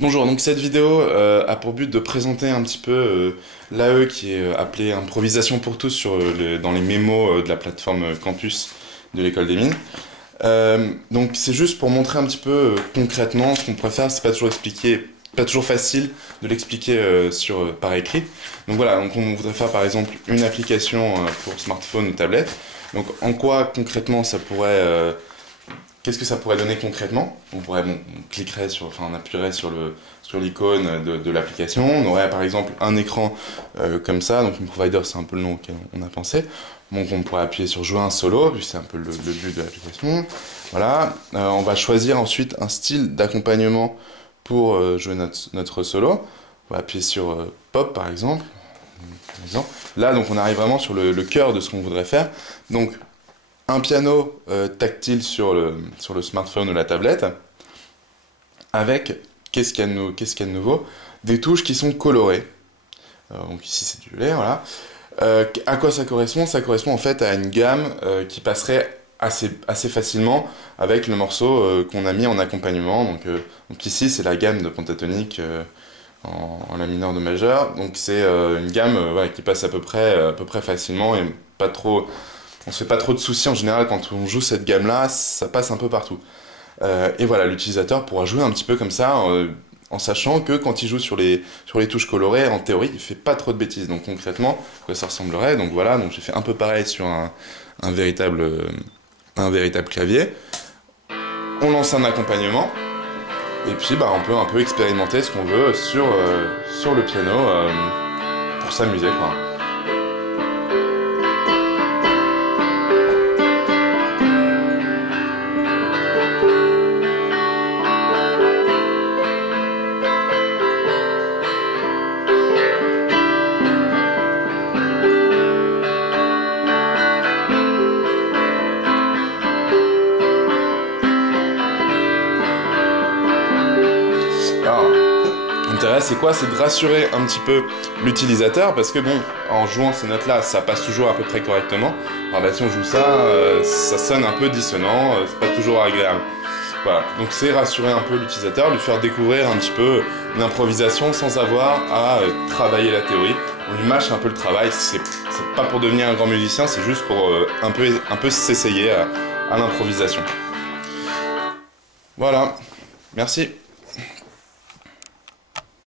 Bonjour, donc cette vidéo a pour but de présenter un petit peu l'AE qui est appelée Improvisation pour tous dans les mémos de la plateforme Campus de l'École des Mines. Donc c'est juste pour montrer un petit peu concrètement ce qu'on pourrait faire. C'est pas toujours facile de l'expliquer par écrit. Donc voilà, donc on voudrait faire par exemple une application pour smartphone ou tablette. Donc en quoi concrètement ça pourrait qu'est-ce que ça pourrait donner concrètement? On cliquerait on appuierait sur l'icône de l'application. On aurait par exemple un écran comme ça. Donc ImProvider, c'est un peu le nom auquel on a pensé. Donc on pourrait appuyer sur jouer un solo, puis c'est un peu le but de l'application. Voilà. On va choisir ensuite un style d'accompagnement pour jouer notre solo. On va appuyer sur Pop par exemple. Là, donc on arrive vraiment sur le cœur de ce qu'on voudrait faire. Donc un piano tactile sur le smartphone ou la tablette, avec, qu'est-ce qu'il y a de nouveau? Des touches qui sont colorées. Donc ici c'est du violet, voilà. À quoi ça correspond? Ça correspond en fait à une gamme qui passerait assez facilement avec le morceau qu'on a mis en accompagnement. Donc ici c'est la gamme de pentatonique en la mineure de majeur. Donc c'est une gamme qui passe à peu près facilement et pas trop... On se fait pas trop de soucis en général quand on joue cette gamme-là, ça passe un peu partout. Et voilà, l'utilisateur pourra jouer un petit peu comme ça, en sachant que quand il joue sur les touches colorées, en théorie, il fait pas trop de bêtises. Donc concrètement, à quoi ça ressemblerait? Donc voilà, donc j'ai fait un peu pareil sur un véritable clavier. On lance un accompagnement, et puis on peut un peu expérimenter ce qu'on veut sur le piano pour s'amuser, quoi. L'intérêt c'est quoi? C'est de rassurer un petit peu l'utilisateur parce que bon, en jouant ces notes-là, ça passe toujours à peu près correctement. Alors si on joue ça, ça sonne un peu dissonant, c'est pas toujours agréable. Voilà, donc c'est rassurer un peu l'utilisateur, lui faire découvrir un petit peu l'improvisation sans avoir à travailler la théorie. On lui mâche un peu le travail, c'est pas pour devenir un grand musicien, c'est juste pour un peu s'essayer à l'improvisation. Voilà, merci.